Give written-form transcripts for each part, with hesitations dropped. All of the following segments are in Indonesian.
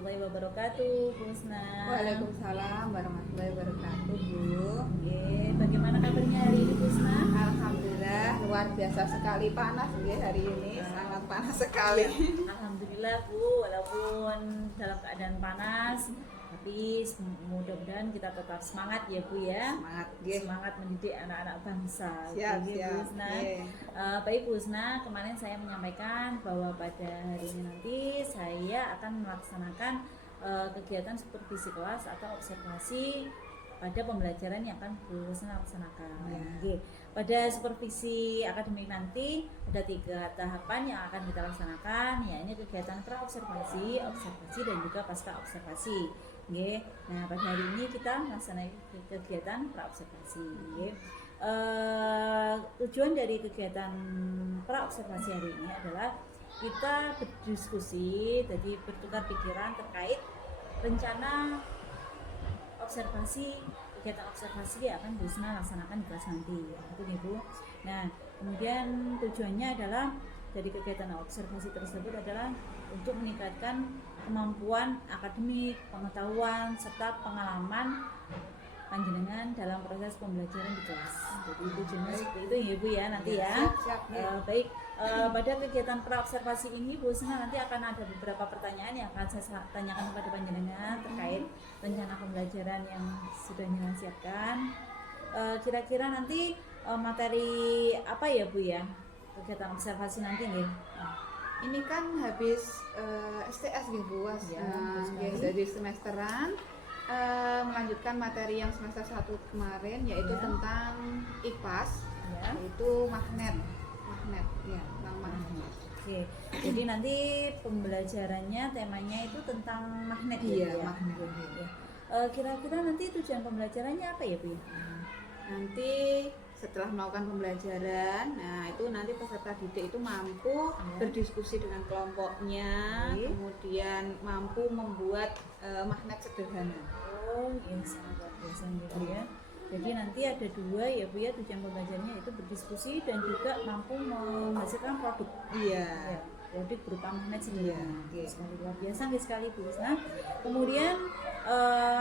warahmatullahi wabarakatuh, Bu Husna. Waalaikumsalam warahmatullahi wabarakatuh, Bu. Oke, bagaimana kabarnya hari ini, Bu Husna? Alhamdulillah luar biasa sekali panas ya hari ini, sangat panas sekali. Alhamdulillah, Bu, walaupun dalam keadaan panas, tapi mudah-mudahan kita tetap semangat ya, Bu ya. Semangat, nggih. Semangat mendidik anak-anak bangsa. Siap, Oke, Bu siap. Husna. Nggih. Baik Bu Husna, kemarin saya menyampaikan bahwa pada hari ini nanti saya akan melaksanakan kegiatan supervisi kelas atau observasi pada pembelajaran yang akan Bu Husna laksanakan. Ya. Oke. Pada supervisi akademik nanti ada 3 tahapan yang akan kita laksanakan, yaitu kegiatan pra-observasi, observasi, dan juga pasca observasi. Oke. Nah, pada hari ini kita melaksanakan kegiatan pra-observasi. Oke. Tujuan dari kegiatan pra-observasi hari ini adalah kita berdiskusi, jadi bertukar pikiran terkait rencana observasi, kegiatan observasi yang akan Bu Husna laksanakan di kelas nanti, itu nih Bu. Nah, kemudian tujuannya adalah dari kegiatan observasi tersebut adalah untuk meningkatkan kemampuan akademik, pengetahuan, serta pengalaman panjenengan dalam proses pembelajaran di kelas. Jadi tujuannya seperti itu ya Bu ya nanti ya. Siap, Baik, pada kegiatan pra-observasi ini Bu Husna nanti akan ada beberapa pertanyaan yang akan saya tanyakan kepada panjenengan terkait rencana pembelajaran yang sudah Jenengan siapkan. Kira-kira nanti materi apa ya Bu ya kegiatan observasi nanti nih? Ini kan habis STS gitu, Bu. Ya, betul sekali. Jadi semesteran melanjutkan materi yang semester 1 kemarin, yaitu Ya. tentang IPAS, Ya. yaitu magnet ya, tentang magnet. Oke, jadi nanti pembelajarannya temanya itu tentang magnet Iya, Bu, ya? magnet. Ya. Kira-kira nanti tujuan pembelajarannya apa ya Bu? Nanti setelah melakukan pembelajaran, nah itu nanti peserta didik itu mampu berdiskusi dengan kelompoknya, Oke. kemudian mampu membuat magnet sederhana. Oh, iya sangat luar biasa gitu ya. Jadi nanti ada 2 ya Bu ya, tujuan pembelajarannya itu berdiskusi dan juga mampu menghasilkan produk. Iya. Ya, produk berupa magnet sendiri. Iya, oke. Sekali luar biasa sekali Bu Husna. Kemudian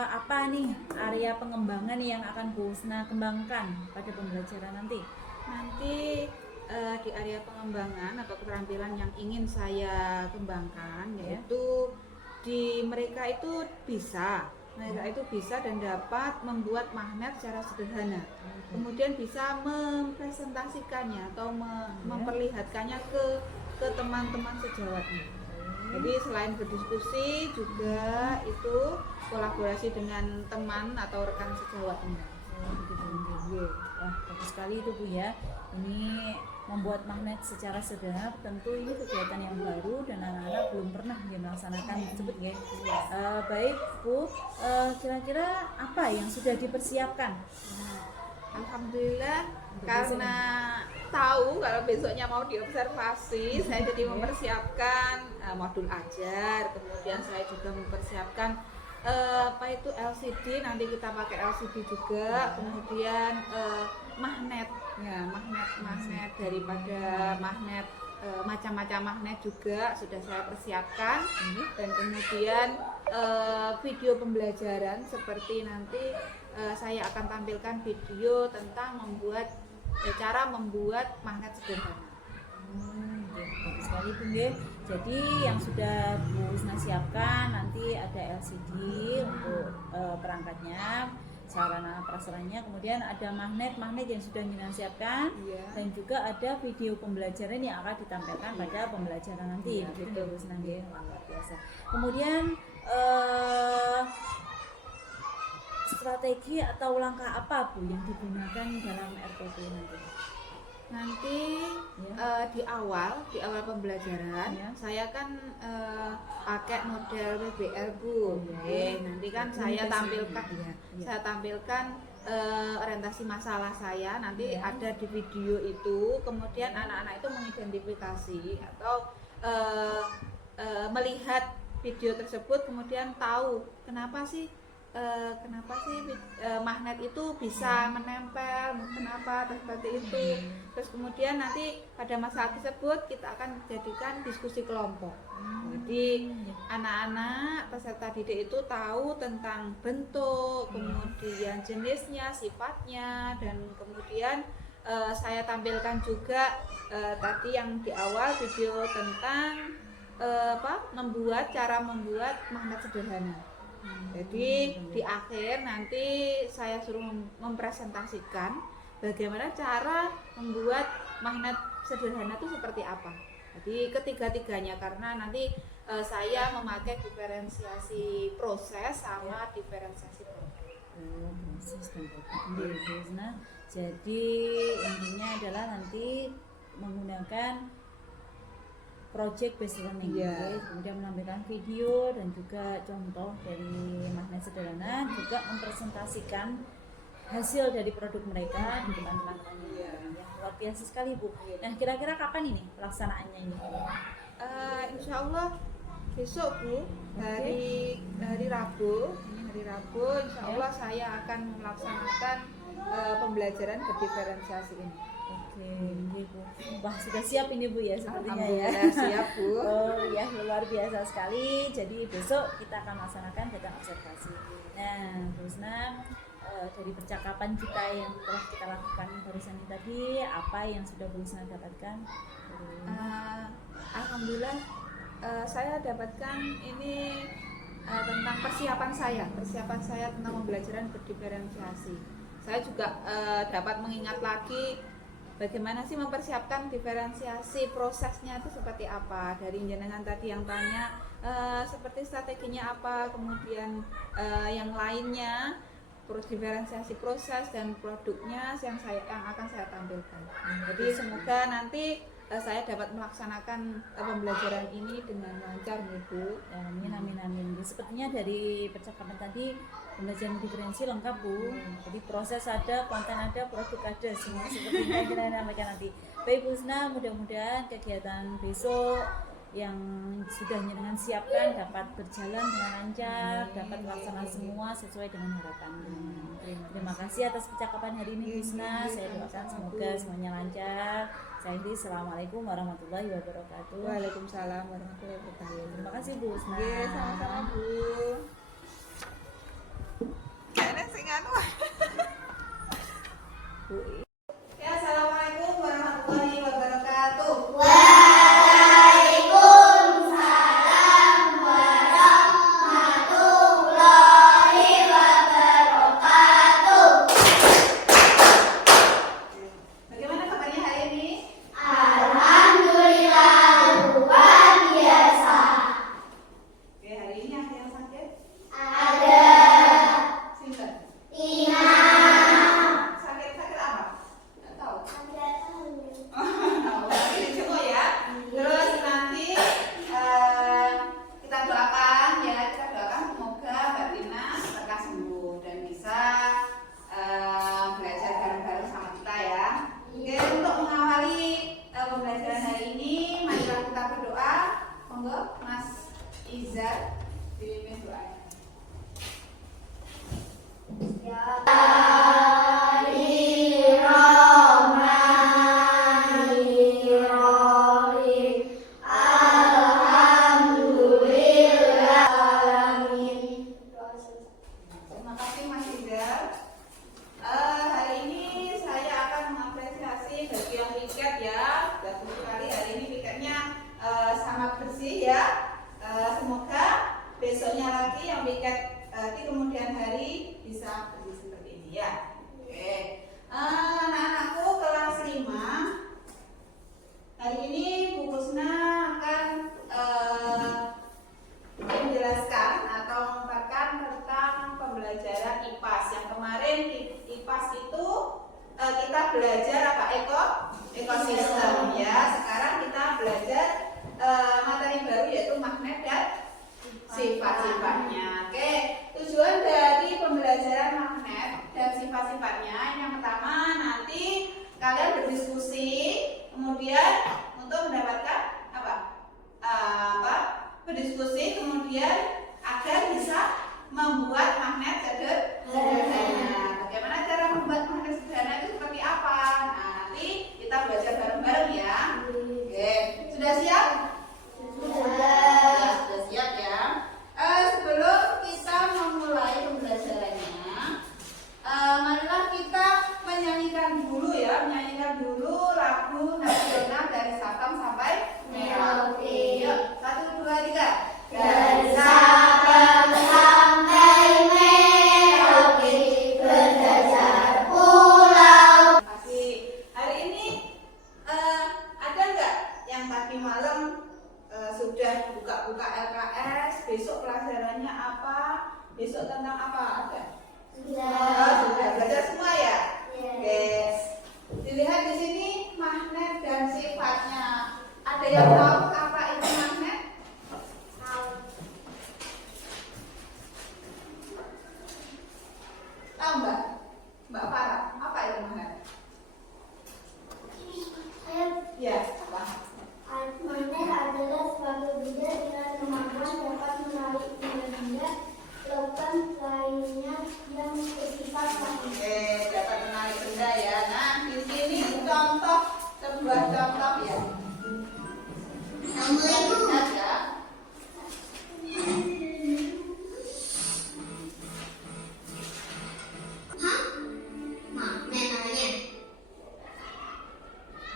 apa nih area pengembangan yang akan Bu Husna kembangkan pada pembelajaran nanti? Nanti di area pengembangan atau keterampilan yang ingin saya kembangkan, yaitu di mereka itu bisa dan dapat membuat magnet secara sederhana. Kemudian bisa mempresentasikannya atau memperlihatkannya ke teman-teman sejawatnya. Jadi selain berdiskusi juga itu kolaborasi dengan teman atau rekan sejawatnya. Wah, bagus sekali itu Bu ya. Ini membuat magnet secara sederhana, tentu ini kegiatan yang baru dan anak-anak belum pernah melaksanakan tersebut ya. Baik Bu, kira-kira apa yang sudah dipersiapkan? Alhamdulillah, karena tahu kalau besoknya mau diobservasi, saya jadi mempersiapkan modul ajar, kemudian saya juga mempersiapkan apa itu LCD, nanti kita pakai LCD juga, kemudian magnet daripada magnet macam-macam magnet juga sudah saya persiapkan, dan kemudian video pembelajaran seperti nanti saya akan tampilkan video tentang cara membuat magnet sederhana. Bagus sekali Bu nggih. Jadi yang sudah Bu Husna siapkan nanti ada LCD untuk perangkatnya, sarana prasarannya, kemudian ada magnet yang sudah Jenengan siapkan, Iya. dan juga ada video pembelajaran yang akan ditampilkan pada pembelajaran nanti. Iya, Begitu betul. Bu Husna nggih. Luar biasa. Kemudian strategi atau langkah apa Bu yang digunakan dalam RPP nanti? Nanti di awal pembelajaran Ya. saya kan pakai model WBL, Bu. Ya. Nanti kan saya tampilkan orientasi masalah saya. Nanti Ya. ada di video itu. Kemudian anak-anak itu mengidentifikasi atau melihat video tersebut, kemudian tahu kenapa sih kenapa sih magnet itu bisa menempel, kenapa seperti itu. Terus kemudian nanti pada masa tersebut kita akan jadikan diskusi kelompok. Jadi anak-anak peserta didik itu tahu tentang bentuk, kemudian jenisnya, sifatnya, dan kemudian saya tampilkan juga tadi yang di awal video tentang cara membuat magnet sederhana. Jadi di akhir nanti saya suruh mempresentasikan bagaimana cara membuat magnet sederhana itu seperti apa. Jadi ketiga-tiganya, karena nanti saya memakai diferensiasi proses sama diferensiasi produk. Proses dan produk. Nah, jadi intinya adalah nanti menggunakan project based learning, kemudian menampilkan video dan juga contoh dari magnet sederhana, juga mempresentasikan hasil dari produk mereka di depan teman-teman. Luar biasa sekali Bu. Nah, kira-kira kapan ini pelaksanaannya ini? Insya Allah besok Bu, hari Rabu. Ini hari Rabu, Insya Allah saya akan melaksanakan pembelajaran berdiferensiasi ini. Oke, Bu. Wah, sudah siap ini Bu ya sepertinya ya. Siap Bu. Oh ya, luar biasa sekali. Jadi besok kita akan melaksanakan kegiatan observasi. Nah, Bu Husna, dari percakapan kita yang telah kita lakukan barusan tadi, apa yang sudah Bu Husna dapatkan? Alhamdulillah, saya dapatkan ini tentang persiapan saya tentang pembelajaran berdiferensiasi. Saya juga dapat mengingat lagi bagaimana sih mempersiapkan diferensiasi, prosesnya itu seperti apa. Dari jenengan tadi yang tanya seperti strateginya apa, kemudian yang lainnya, diferensiasi proses dan produknya yang akan saya tampilkan. Jadi semoga nanti saya dapat melaksanakan pembelajaran ini dengan lancar, Bu. Amin, amin, amin. Sepertinya dari percakapan tadi pembelajaran diferensi lengkap Bu. Jadi proses ada, konten ada, produk ada, semua sepertinya kita sampaikan nanti. Baik Bu Husna, mudah-mudahan kegiatan besok yang sudah jenengan siapkan dapat berjalan dengan lancar, dapat melaksanakan semua sesuai dengan harapan. Terima kasih atas percakapan hari ini Bu Husna. Saya doakan semoga semuanya lancar. Saya ini Assalamualaikum warahmatullahi wabarakatuh. Waalaikumsalam warahmatullahi wabarakatuh. Terima kasih Bu Husna. Sama-sama Bu. Kayaknya sing anu. Ya, Assalamualaikum warahmatullahi wabarakatuh. Bagaimana kabarnya hari ini? Alhamdulillah luar biasa. Oke, hari ini ada yang sakit? Ada. Sinten? Ina. Sakit apa? Nggak tahu. Nanti dijenguk ya. Terus nanti kita doakan ya, semoga Mbak Tina lekas sembuh dan bisa belajar bareng-bareng sama kita ya. Oke, untuk mengawali pembelajaran hari ini, marilah kita berdoa. Monggo Mas Izar dipimpin doanya. Terima kasih Mas Izar. Hari ini saya akan mengapresiasi bagi yang piket ya. Bagus sekali hari ini piketnya sangat bersih ya. Semoga besoknya lagi yang piket di kemudian hari bisa bersih seperti ini ya. Oke. Anak-anakku kelas 5. Hari ini Bu Husna akan menjelaskan atau memaparkan tentang pembelajaran IPAS. Yang kemarin di IPAS itu kita belajar apa? Ekosistem ya. Sekarang kita belajar materi baru yaitu magnet dan sifat-sifatnya. Oke, tujuan dari pembelajaran magnet dan sifat-sifatnya yang pertama nanti besok tentang apa? Ada? Sudah. Oh, sudah belajar semua ya? Ya. Oke. Dilihat di sini magnet dan sifatnya. Ada yang tahu apa itu magnet? Tahu Mbak? Mbak Farah, apa itu magnet? Ya, apa? Magnet adalah suatu benda dengan kemampuan dapat menarik benda-benda logam lainnya yang bersifat magnet. Oke, dapat menarik benda ya. Nah, di sini contoh sebuah contoh ya. Lihat ya. Magnet namanya.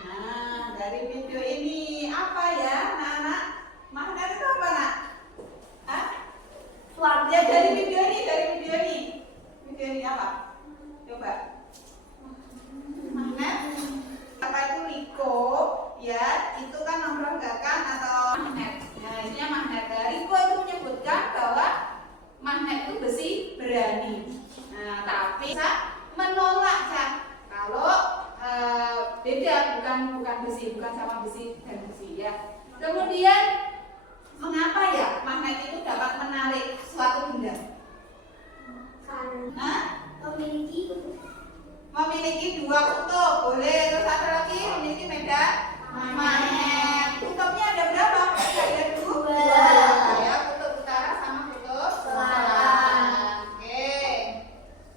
Nah, dari video ini apa ya, anak-anak? Magnet itu apa, nak? Hah? Suatu Ya dari video ini, Video ini apa? Coba. Magnet. Apa itu Rico? Ya, itu kan memperagakan atau magnet. Nah, isinya magnet. Nah, Rico itu menyebutkan bahwa magnet itu besi berani. Nah, tapi bisa menolak Cak. Kalau beda, bukan besi, bukan sama besi dan besi ya. Kemudian mengapa ya magnet itu dapat menarik suatu benda? karena Memiliki dua kutub, boleh. Terus ada lagi memiliki medan magnet. Kutubnya ada berapa? Ada dua. Ya, kutub utara sama kutub selatan. Oke.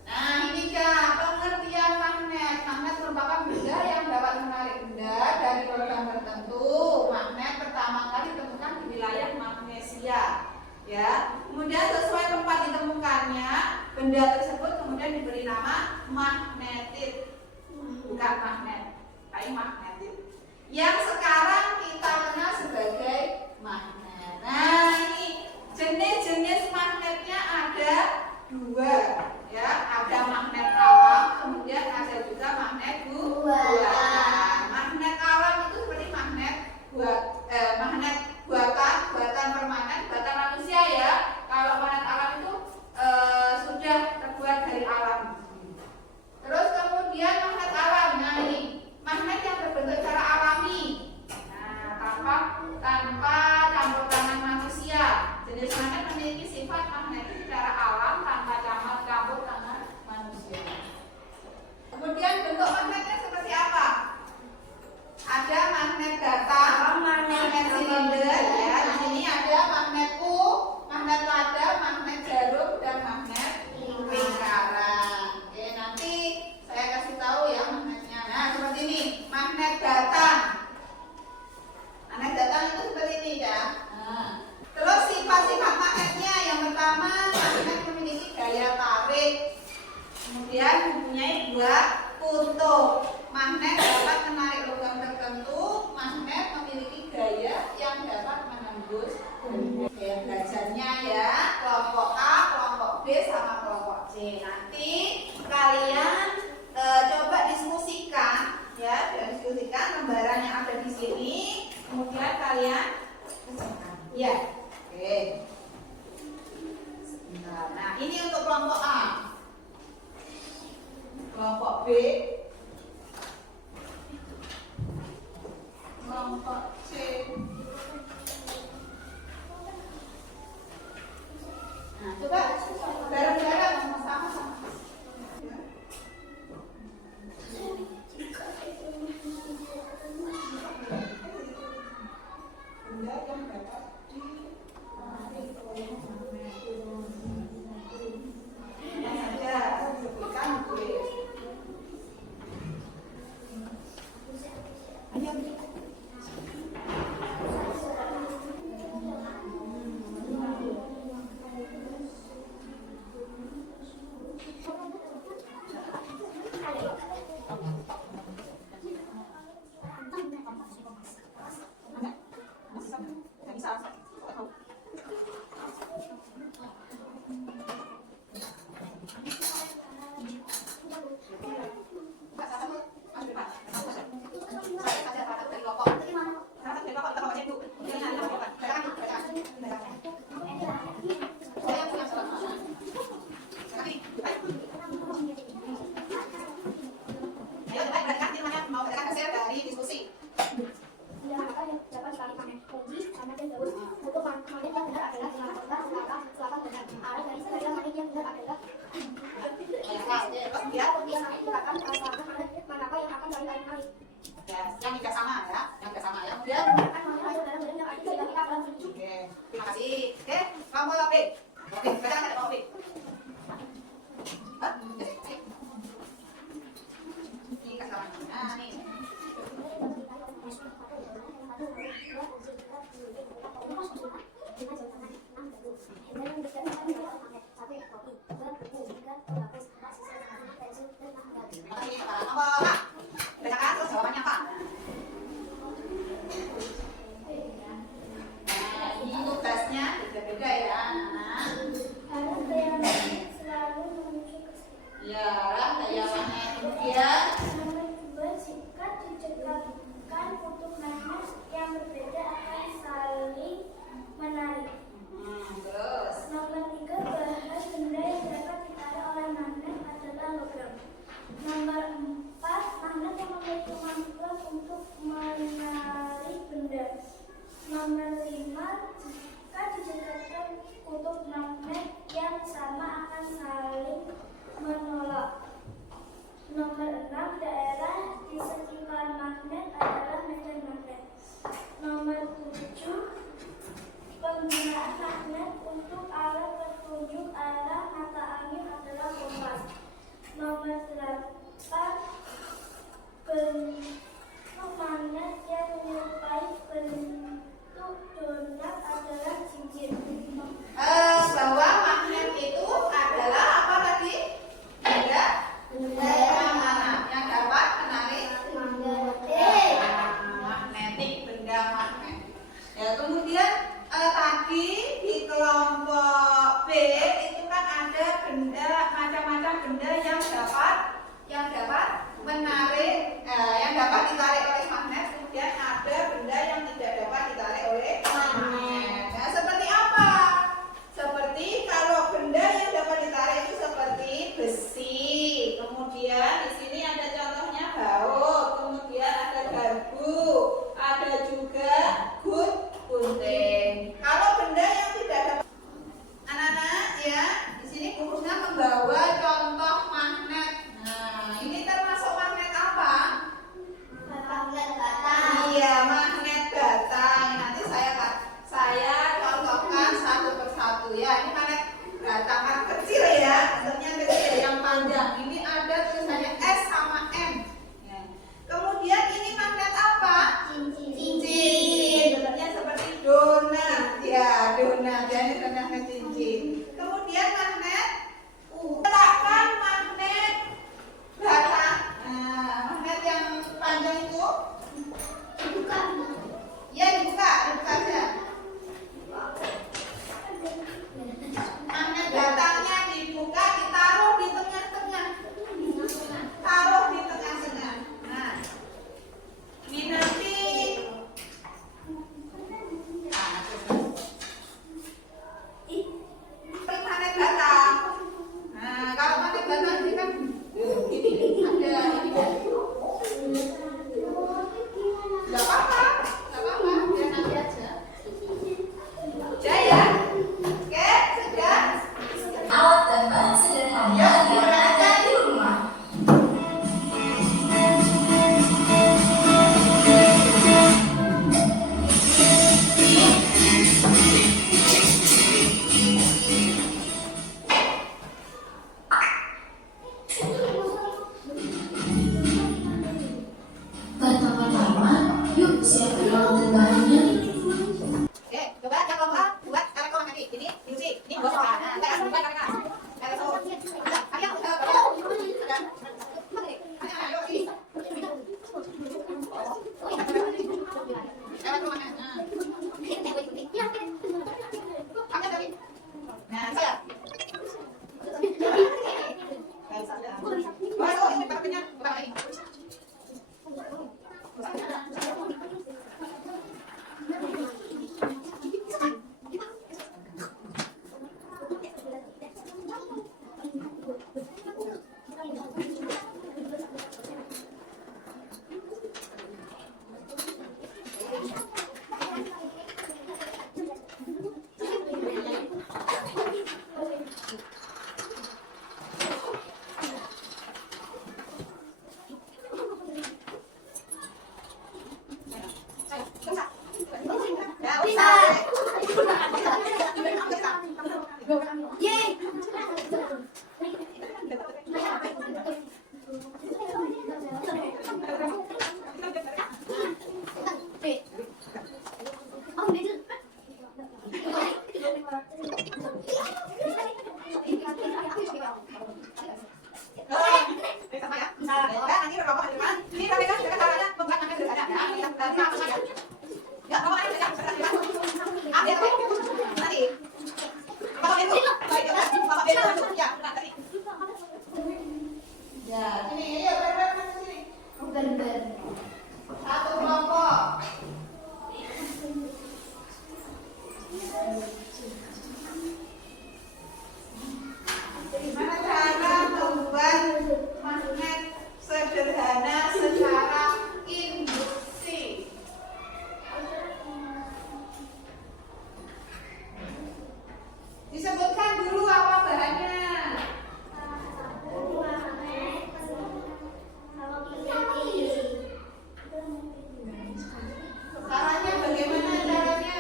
Nah, ini Kak, pengertian magnet. Magnet merupakan benda yang dapat menarik benda dari logam tertentu. Magnet pertama kali ditemukan di wilayah Magnesia. Ya, kemudian sesuai tempat ditemukannya, benda tersebut kemudian diberi nama magnetit, bukan magnet, tapi magnetit. Yang sekarang kita kenal sebagai magnet. Nah, ini jenis-jenis magnetnya ada dua, ya. Ada magnet alam, kemudian ada juga magnet buatan. Magnet alam itu seperti magnet buatan permanen, buatan manusia ya. Kalau magnet alam itu sudah terbuat dari alam. Terus kemudian magnet alam, nah ini magnet yang berbentuk secara alami. Nah, tanpa campur tangan manusia. Jenis magnet memiliki sifat magnetis secara alam tanpa campur tangan manusia. Kemudian bentuk magnetnya seperti apa? Ada magnet datar, magnet silinder ya. Di sini ada magnet magnet lada, magnet jarum dan magnet lingkaran. Oke, nanti saya kasih tahu ya magnetnya. Nah, seperti ini, magnet datang. Magnet datang itu seperti ini ya. Nah, terus sifat-sifat magnetnya yang pertama, magnet memiliki gaya tarik. Kemudian mempunyai dua kutub. Magnet dapat menarik logam tertentu. Magnet memiliki gaya yang dapat menembus benda. Oke, belajarnya ya, kelompok A, kelompok B, sama kelompok C. Nanti kalian coba diskusikan ya, diskusikan lembaran yang ada di sini. Kemudian kalian ya, oke. Nah, ini untuk kelompok A. Kelompok B, kelompok C. Nah, coba bareng-bareng sama-sama. Benda yang dapat ditarik oleh magnet. Yang ada sebutkan gue. Makasih sekarang. Nomor A. Bacakan terus jawabannya apa? Nah, ini tugasnya beda-beda ya, anak-anak. Karena daya magnet selalu menuju ke sini. Ya, daya magnet. Kemudian Nomor 2, jika didekatkan kutub magnet yang berbeda akan saling menarik. terus Nomor 3, bahan benda yang dapat ditarik oleh magnet adalah logam. Nomor 4, magnet yang memiliki kemampuan untuk menarik benda. Nomor 5, jika didekatkan kutub magnet yang sama akan saling menolak. Nomor 6, daerah di sekitar magnet adalah medan magnet. Nomor 7, penggunaan magnet untuk alat petunjuk arah mata angin adalah kompas. Nomor 8, bentuk magnet yang menyerupai bentuk donat adalah cincin. bahwa magnet itu adalah apa tadi? Benda mana yang dapat menarik? Magnetik, benda magnet. Ya, kemudian tadi di kelompok B itu kan ada benda, macam-macam benda yang dapat menarik, yang dapat ditarik oleh magnet. Kemudian ada benda yang tidak dapat ditarik oleh magnet. Nah, seperti apa? Seperti kalau benda yang dapat ditarik itu seperti besi. Kemudian di sini ada contohnya baut, kemudian ada garpu, ada juga gunting. Kalau benda yang tidak dapat, anak-anak ya, di sini gurunya membawa contoh magnet. Nah, ini termasuk magnet apa? Iya, magnet batang. Nanti saya contohkan satu persatu ya. Ini magnet batang yang kecil ya, bentuknya kecil, yang panjang. Ini ada tulisannya S sama M. Ya. Kemudian ini magnet apa? Cincin. Bentuknya seperti donat. Ya, donat. Ya, ini donatnya cincin. Kemudian magnet letakkan magnet batang. Nah, magnet yang panjang itu ya dibuka aja. Magnet batangnya dibuka, ditaruh di tengah-tengah. Taruh di tengah-tengah. Nah, ini nanti. Nah, magnet batang. Nah, kalau magnet batang ini kan ini ada ini. Gak apa-apa, biar nanti aja. Udah ya? Oke, sudah. Alat dan bahan sederhana Ya, yang ada di rumah. Pertama-tama, yuk siapkan alat dan bahannya. Oke, coba yang kelompok A buat rekom nanti. Ini diuji. Ini gosok. Nah, kita akan buat mereka. Ayo, nah, saya. Waduh, ini paketnya berapa ini? Ya, sini, ayo bareng masuk sini. Ber-ber. Satu kelompok. Gimana cara membuat magnet sederhana secara induksi? Disebutkan dulu apa bahannya. Caranya bagaimana caranya?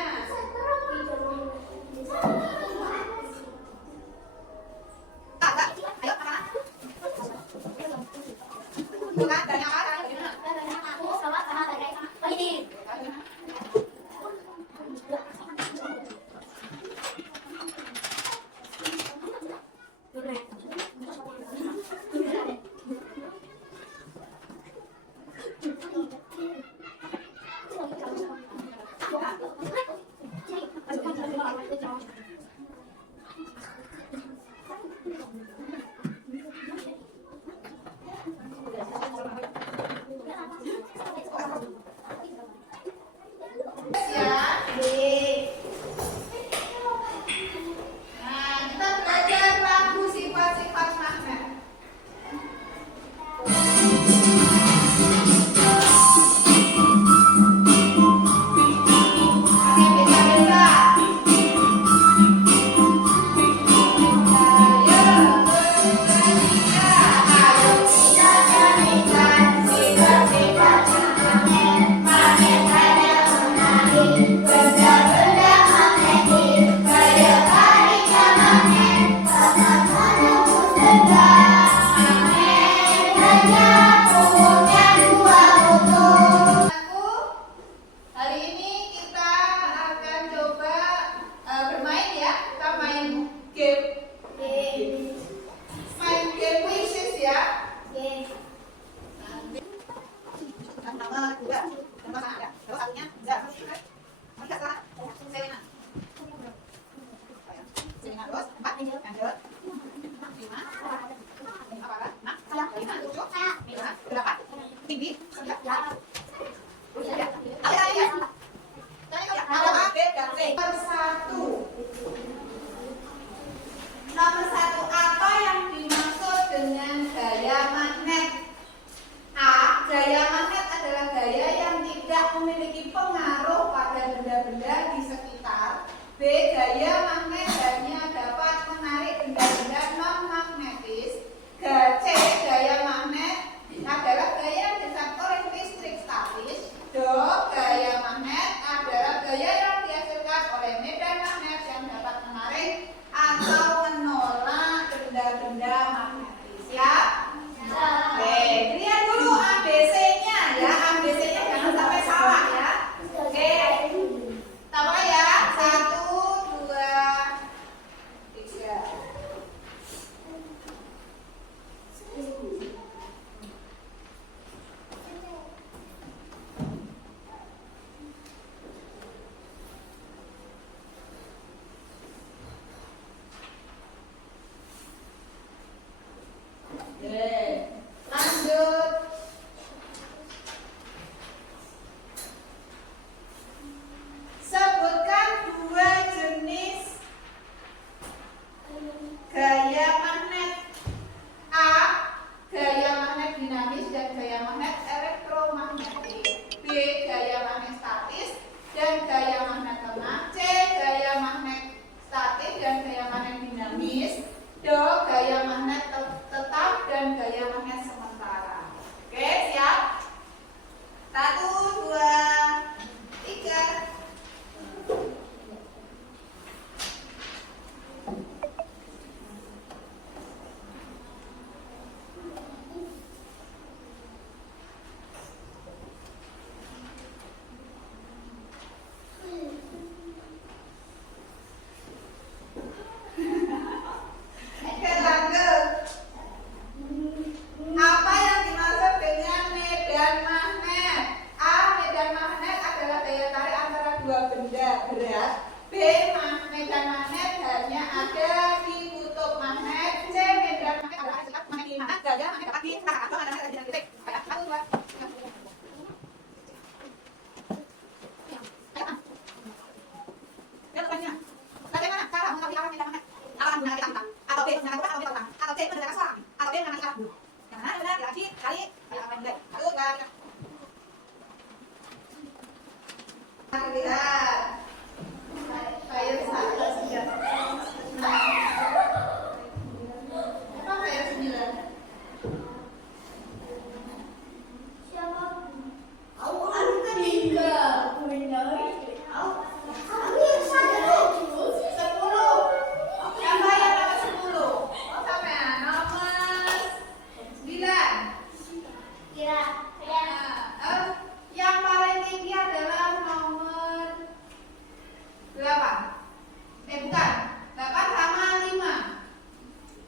Bukan dari apa? Nah, kita belajar lagu sifat-sifat magnet. Oke, beda-beda. Ayo kita carikan sifat-sifat magnet. Magnet hanya menarik benda-benda magnetik. Kayak kaca magnet, menembus benda. Magnet hanya punya dua kutub. Hari ini kita akan coba bermain ya. Kita main game. Main game quizzes ya. Pertama, dua, pertama ada. Terus satunya, enggak. Enggak salah. Selena. Selena terus, empat, lanjut. 5,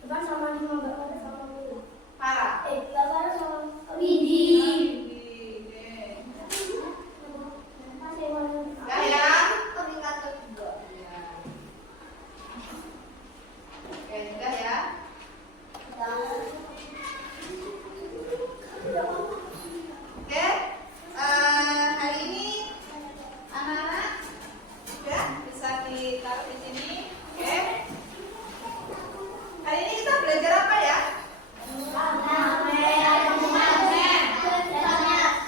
Ivan sama lima Mbak Farah sama Mila. Farah. Mbak Farah sama Widi. Udah ya. Oke, udah ya. Oke, hari ini anak-anak sudah bisa ditaruh di sini. Oke. Hari ini kita belajar apa ya?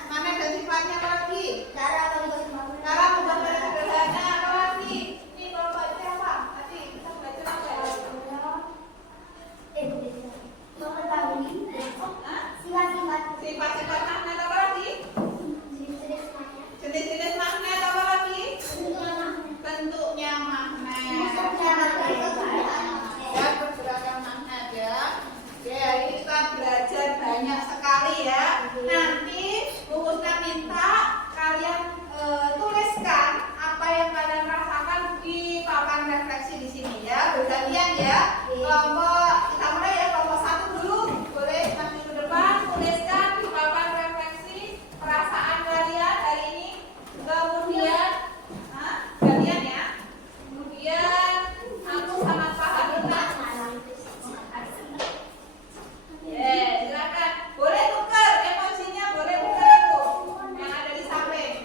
Magnet dan sifatnya apa lagi? Cara menggambar yang sederhana apa lagi? Ini kelompoknya apa? Tadi kita belajar apa ya? Hah? Sifat-sifat magnet apa lagi? Jenis-jenis magnet apa lagi? Bentuknya magnet. Ya, pergerakan magnet ya. Oke, hari ini kita belajar banyak sekali ya. Nanti Bu Husna minta kalian tuliskan apa yang kalian rasakan di papan refleksi di sini ya. Bergantian ya. Kelompok kita mulai ya, kelompok 1 dulu. Boleh maju ke depan, tuliskan di papan refleksi perasaan kalian hari ini. Kemudian gantian ya. Kemudian aku sama Pak Haruna. Silakan. Boleh tukar emosinya, boleh tukar itu yang ada di samping.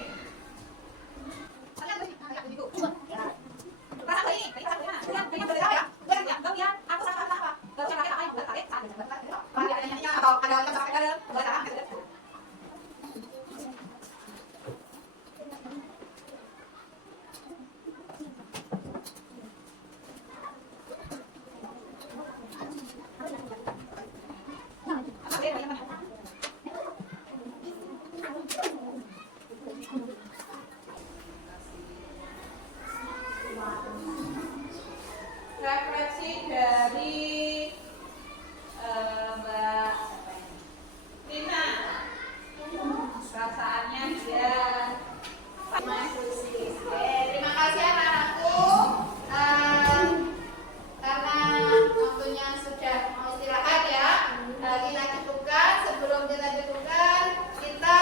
Refleksi dari Mbak Lina. Perasaannya dia terima kasih anak-anakku. Karena waktunya sudah mau istirahat ya. Kita cukupkan. Sebelum kita cukupkan, kita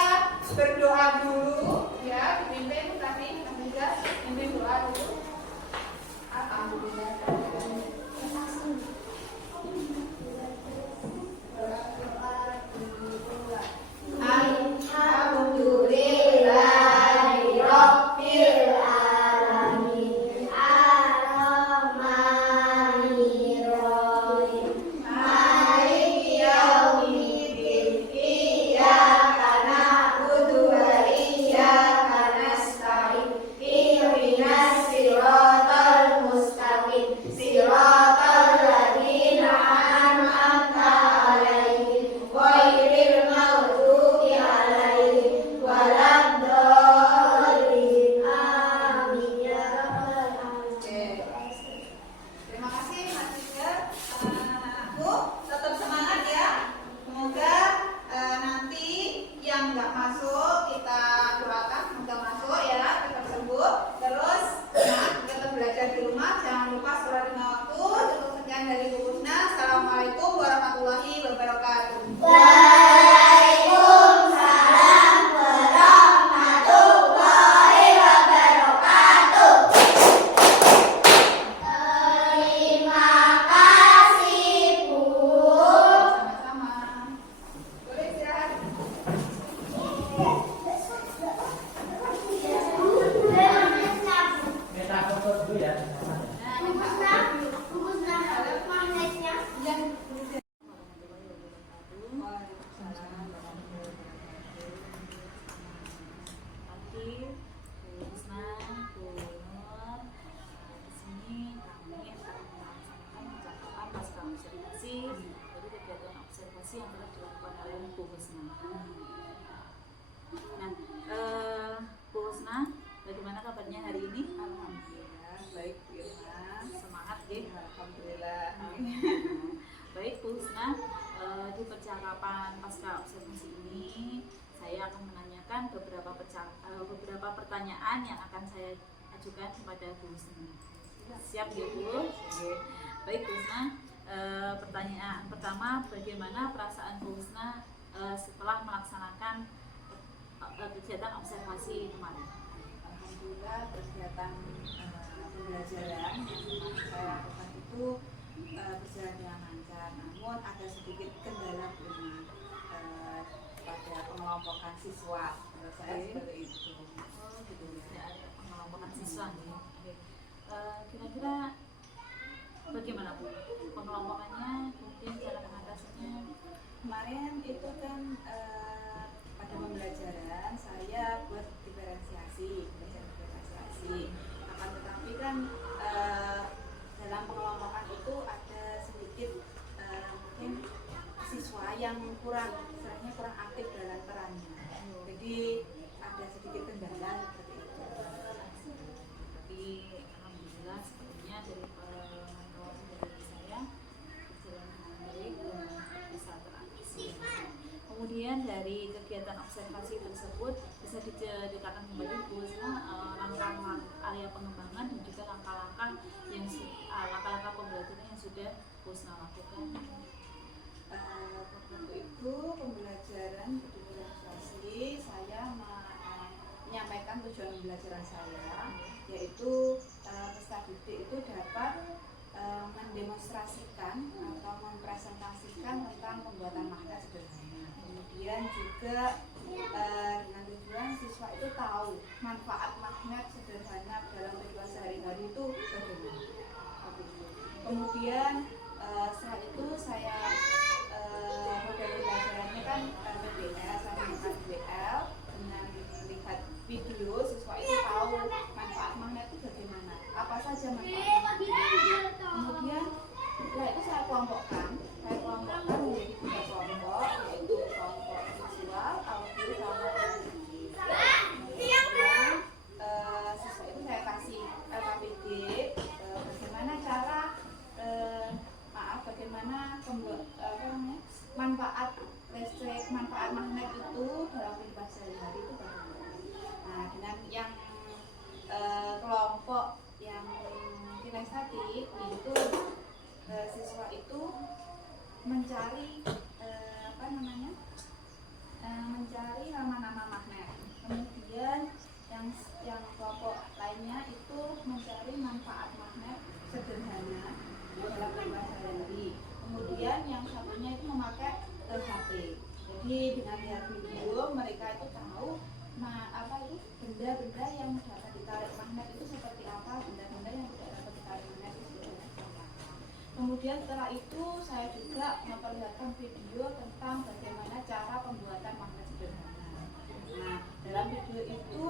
berdoa dulu ya. Dipimpin tapi juga pimpin doa dulu. Alhamdulillah. Terima kasih Mas Tiger, anak-anakku tetap semangat ya. Semoga nanti yang nggak masuk kita doakan semoga masuk ya, tetap sembuh. Terus tetap belajar di rumah, jangan lupa sholat 5 waktu. Cukup sekian dari Bu Husna. Assalamualaikum warahmatullahi wabarakatuh. Sama-sama. Boleh istirahat. Minta foto dulu ya. Pagi, Bu Husna, Bu Nur. Di sini kami akan melaksanakan percakapan pasca observasi dari kegiatan observasi yang telah dilakukan oleh Bu Husna. Nah, Bu Husna, bagaimana kabarnya hari ini? Alhamdulillah baik Irma. Semangat, ya? Alhamdulillah. Baik Bu Husna, di percakapan pasca observasi ini saya akan menanyakan beberapa pertanyaan yang akan saya ajukan kepada Bu Husna. Siap ya Bu? Baik Bu Husna, Pertanyaan pertama, bagaimana perasaan Bu Husna setelah melaksanakan kegiatan observasi kemarin? Alhamdulillah kegiatan pembelajaran yang saya lakukan itu berjalan dengan lancar, namun ada sedikit kendala pada pengelompokan siswa. Menurut saya seperti itu. Oh gitu ya, ada pengelompokan siswa nih. Oke. Kira-kira bagaimana Bu pengelompokannya, kemudian cara mengatasinya? Kemarin itu kan pada pembelajaran saya buat diferensiasi. Akan tetapi kan dalam pengelompokan itu ada sedikit mungkin siswa yang kurang aktif dalam perannya. Jadi ada sedikit kendala seperti itu. Tapi alhamdulillah sepertinya dari pemantauan dari saya berjalan dengan baik dan bisa teratasi. Kemudian dari kegiatan observasi tersebut bisa diceritakan kembali Bu Husna langkah area pengembangan dan juga langkah-langkah pembelajaran yang sudah Bu Husna lakukan. Waktu itu pembelajaran diferensiasi saya menyampaikan tujuan pembelajaran saya, yaitu peserta didik itu dapat mendemonstrasikan atau mempresentasikan tentang pembuatan magnet sederhana. Kemudian juga dengan tujuan siswa itu tahu manfaat magnet sederhana dalam kehidupan sehari-hari itu bagaimana. Kemudian setelah itu saya model pembelajarannya kan PBL, saya menggunakan BL dengan melihat video, siswa itu tahu manfaat magnet itu bagaimana, apa saja manfaatnya. Kemudian setelah itu saya kelompokkan menjadi 3 kelompok, yaitu kelompok visual, audio, sama kemudian siswa itu saya kasih LKPD bagaimana cara manfaat listrik, manfaat magnet itu dalam kehidupan sehari-hari itu bagaimana. Nah, dengan yang kelompok yang kinestetik itu siswa itu mencari mencari nama-nama magnet. Kemudian yang kelompok lainnya itu mencari manfaat magnet sederhana dalam kehidupan sehari-hari. Kemudian yang satunya itu memakai HP. Jadi dengan lihat video mereka itu tahu itu benda-benda yang dapat ditarik magnet itu seperti apa, benda-benda yang tidak dapat ditarik magnet itu seperti apa. Kemudian setelah itu saya juga memperlihatkan video tentang bagaimana cara pembuatan magnet sederhana. Nah, dalam video itu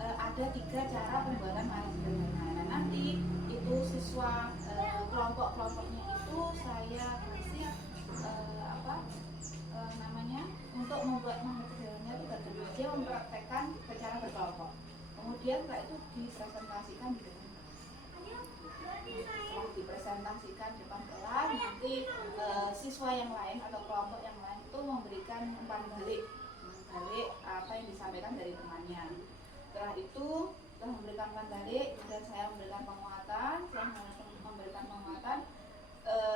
ada 3 cara pembuatan magnet sederhana. Nah, nanti itu siswa kelompok-kelompoknya itu saya kasih untuk membuat magnet sederhana itu bagaimana dia mempraktekkan secara berkelompok. Kemudian setelah itu dipresentasikan di depan kelas. Setelah dipresentasikan di depan kelas, nanti siswa yang lain atau kelompok yang lain itu memberikan umpan balik apa yang disampaikan dari temannya. Setelah itu setelah memberikan umpan balik, dan saya memberikan penguatan.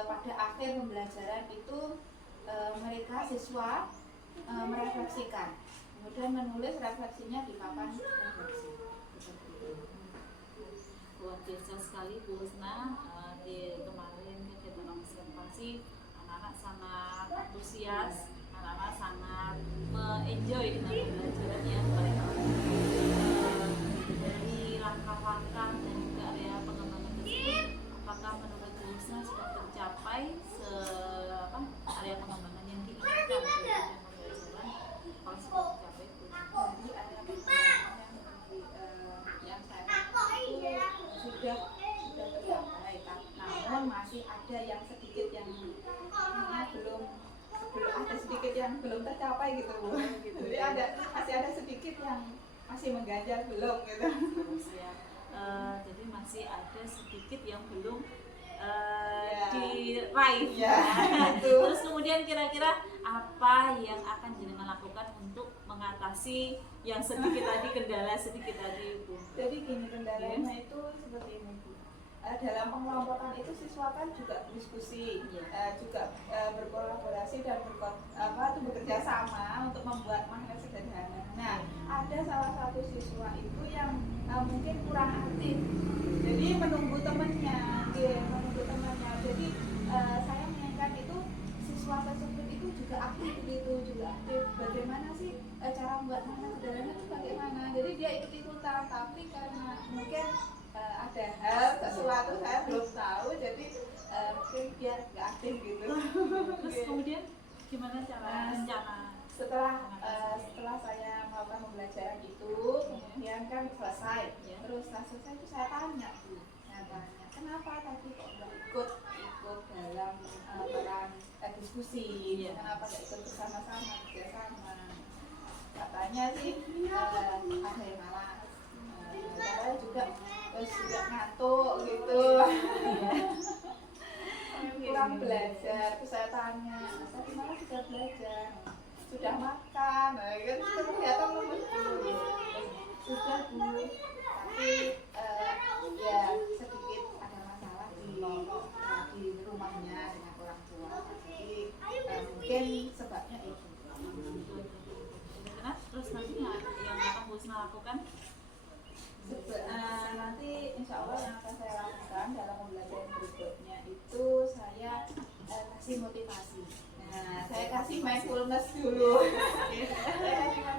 Pada akhir pembelajaran itu mereka siswa merefleksikan, kemudian menulis refleksinya di papan refleksi. Luar biasa sekali Bu Husna. Di kemarin kegiatan observasi anak-anak sangat antusias, anak-anak sangat enjoy dengan pembelajaran yang mereka lakukan. Dari langkah-langkah dan juga area pengembangan tersebut, apakah menurut Bu Husna sudah tercapai area pengembangan yang diinginkan dari pembelajaran? Kalau sudah tercapai, jadi area pengembangan yang saya lakukan itu sudah tercapai, namun masih ada yang sedikit yang belum tercapai gitu Bu. Jadi masih ada sedikit yang masih mengganjal belum gitu. Jadi masih ada sedikit yang belum diraih. Terus kemudian kira-kira apa yang akan jenengan lakukan untuk mengatasi yang sedikit tadi, kendala sedikit tadi Bu? Jadi gini, kendalanya itu seperti ini Bu. dalam pengelompokan itu siswa kan juga diskusi, juga berkolaborasi dan bekerja sama untuk membuat magnet sederhana. Nah, ada salah satu siswa itu yang mungkin kurang aktif, jadi menunggu temannya. Jadi saya mengingatkan itu siswa tersebut itu juga aktif bagaimana sih cara membuat magnet sederhana itu bagaimana. Jadi dia ikut-ikutan, tapi karena mungkin ada hal sesuatu saya belum tahu, jadi mungkin dia nggak aktif gitu. Terus kemudian gimana cara rencana? Setelah saya melakukan pembelajaran itu, kemudian kan selesai. Terus selesai itu saya tanya, kenapa tadi kok nggak ikut dalam peran diskusi? Kenapa nggak ikut bersama-sama, kerjasama? Katanya sih ada yang malas. Saya juga ngantuk gitu. Kurang belajar. Terus saya tanya, tadi malah sudah belajar, sudah makan, kan kelihatan lemes dulu. Sudah Bu, tapi ya sedikit ada masalah di rumahnya dengan orang tua. Jadi mungkin sebabnya itu. Terus nanti yang akan Bu Husna lakukan? Nanti insya Allah yang akan saya lakukan dalam pembelajaran berikutnya itu saya kasih motivasi. Nah, saya kasih mindfulness dulu.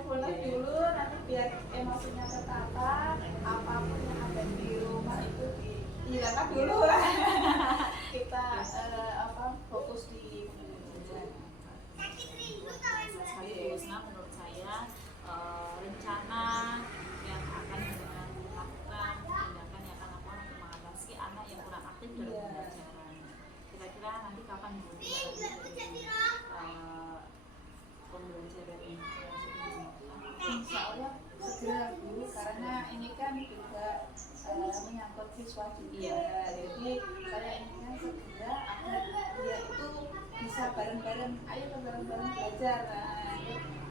Nanti biar emosinya tertata, apapun yang ada di rumah itu dihilangkan dulu lah. Kita fokus di pembelajaran. Sekali Bu Husna, menurut saya rencana yang akan dilakukan, tindakan yang akan lakukan untuk mengatasi anak yang kurang aktif dalam pembelajaran. Kira-kira nanti kapan Bu pembelajaran ini? Insya Allah segera Bu, karena ini kan juga menyangkut siswa juga. Jadi saya inginkan segera agar dia itu bisa bareng-bareng, ayo bareng-bareng belajar. Nah,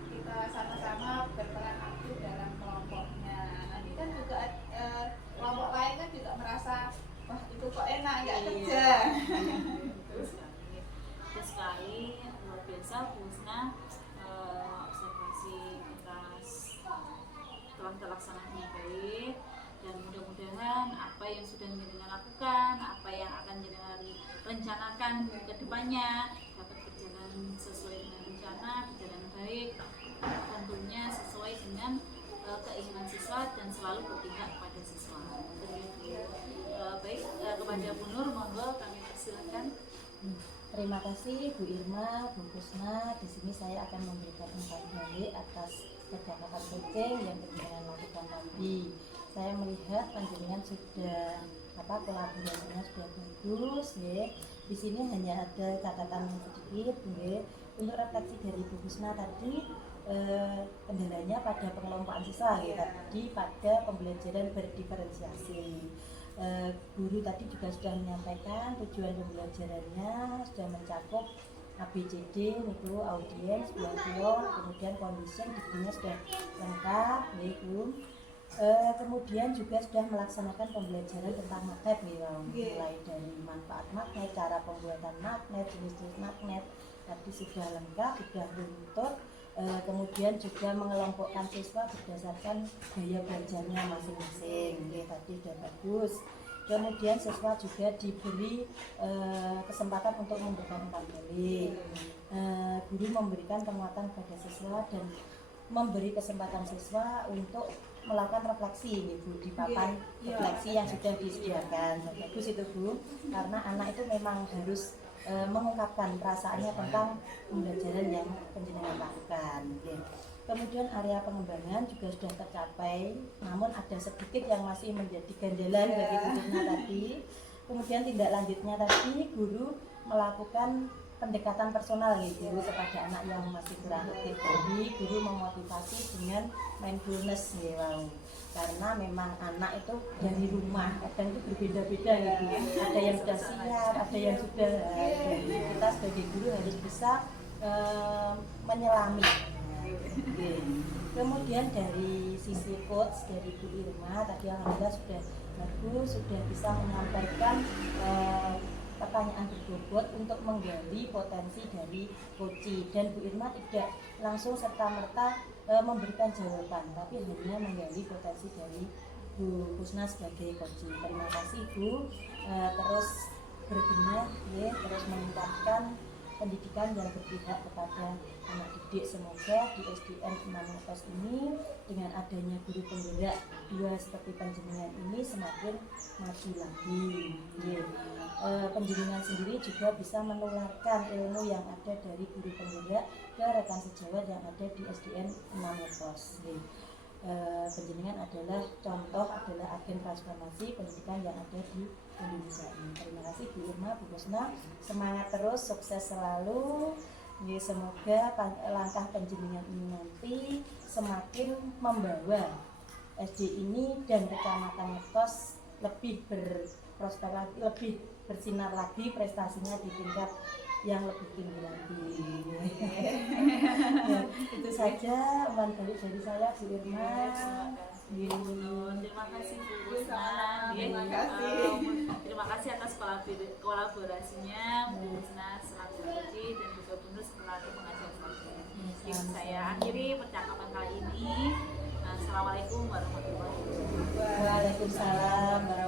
kita sama-sama berperan aktif dalam kelompoknya. Nanti kan juga kelompok lain kan juga merasa, wah itu kok enak nggak kerja. Terus sekali luar biasa Bu Husna, observasi kita telah terlaksana dengan baik, dan mudah-mudahan apa yang sudah jenengan lakukan, apa yang akan jenengan rencanakan ke depannya dapat berjalan sesuai dengan rencana, berjalan baik, tentunya sesuai dengan keinginan siswa dan selalu berpihak kepada siswa. Baik, kepada Bu Nur, monggo kami persilakan. Terima kasih Bu Irma, Bu Husna. Di sini saya akan memberikan umpan balik atas percakapan coaching yang panjenengan lakukan tadi. Saya melihat panjenengan sudah kolaborasinya sudah bagus, ya. Di sini hanya ada catatan sedikit, ya. Untuk refleksi dari Bu Husna tadi, kendalanya pada pengelompokan siswa, ya. Tadi pada pembelajaran berdiferensiasi. Guru tadi juga sudah menyampaikan tujuan pembelajarannya sudah mencakup ABCD, itu audiens, behavior, kemudian condition, dirinya sudah lengkap, yaitu kemudian juga sudah melaksanakan pembelajaran tentang magnet, mulai dari manfaat magnet, cara pembuatan magnet, jenis-jenis magnet tadi sudah lengkap, sudah runtut. Kemudian juga mengelompokkan siswa berdasarkan gaya belajarnya masing-masing, tadi sudah bagus. Kemudian siswa juga diberi kesempatan untuk memberikan umpan balik. Guru memberikan penguatan kepada siswa dan memberi kesempatan siswa untuk melakukan refleksi, Bu, di papan refleksi yang sudah disediakan. Bagus itu Bu, karena anak itu memang harus mengungkapkan perasaannya tentang pembelajaran yang panjenengan lakukan. Kemudian area pengembangan juga sudah tercapai, namun ada sedikit yang masih menjadi ganjalan bagi Bu Husna tadi. Kemudian tindak lanjutnya tadi guru melakukan pendekatan personal gitu kepada anak yang masih kurang aktif. Jadi guru memotivasi dengan mindfulness, karena memang anak itu dari rumah kadang itu berbeda-beda gitu. Ada yang sudah siap, ada yang sudah. Kita sebagai guru harus bisa menyelami. Kemudian dari sisi coach dari Bu Irma tadi alhamdulillah sudah bagus, sudah bisa menyampaikan pertanyaan berbobot untuk menggali potensi dari Koci, dan Bu Irma tidak langsung serta-merta memberikan jawaban, tapi hanya menggali potensi dari Bu Kusna sebagai Koci. Terima kasih Bu, terus berbenah ya, terus meningkatkan pendidikan yang berpihak kepada anak didik. Semoga di SDN Immanuel ini dengan adanya guru penggerak dua seperti panjenengan ini semakin maju lagi ya. Panjenengan sendiri juga bisa menularkan ilmu yang ada dari guru penggerak ke rekan sejawat yang ada di SDN Immanuel ya. Panjenengan adalah contoh, adalah agen transformasi pendidikan yang ada di Indonesia ini. Terima kasih Bu Irma, Bu Kusna, semangat terus, sukses selalu. Ya, semoga langkah panjenengan ini nanti semakin membawa SD ini dan Kecamatan Ngetos lebih berprospek lagi, lebih bersinar lagi, prestasinya di tingkat yang lebih tinggi lagi. Ya, itu saja umpan balik dari saya, Bu Irma. Terima kasih Bu Kusna. Terima kasih. Terima kasih atas kolaborasinya Bu Kusna selaku Koci dan juga Bu Nus selaku pengajar saya. Saya akhiri percakapan kali ini. Assalamualaikum warahmatullahi wabarakatuh. Waalaikumsalam warahmatullahi wabarakatuh.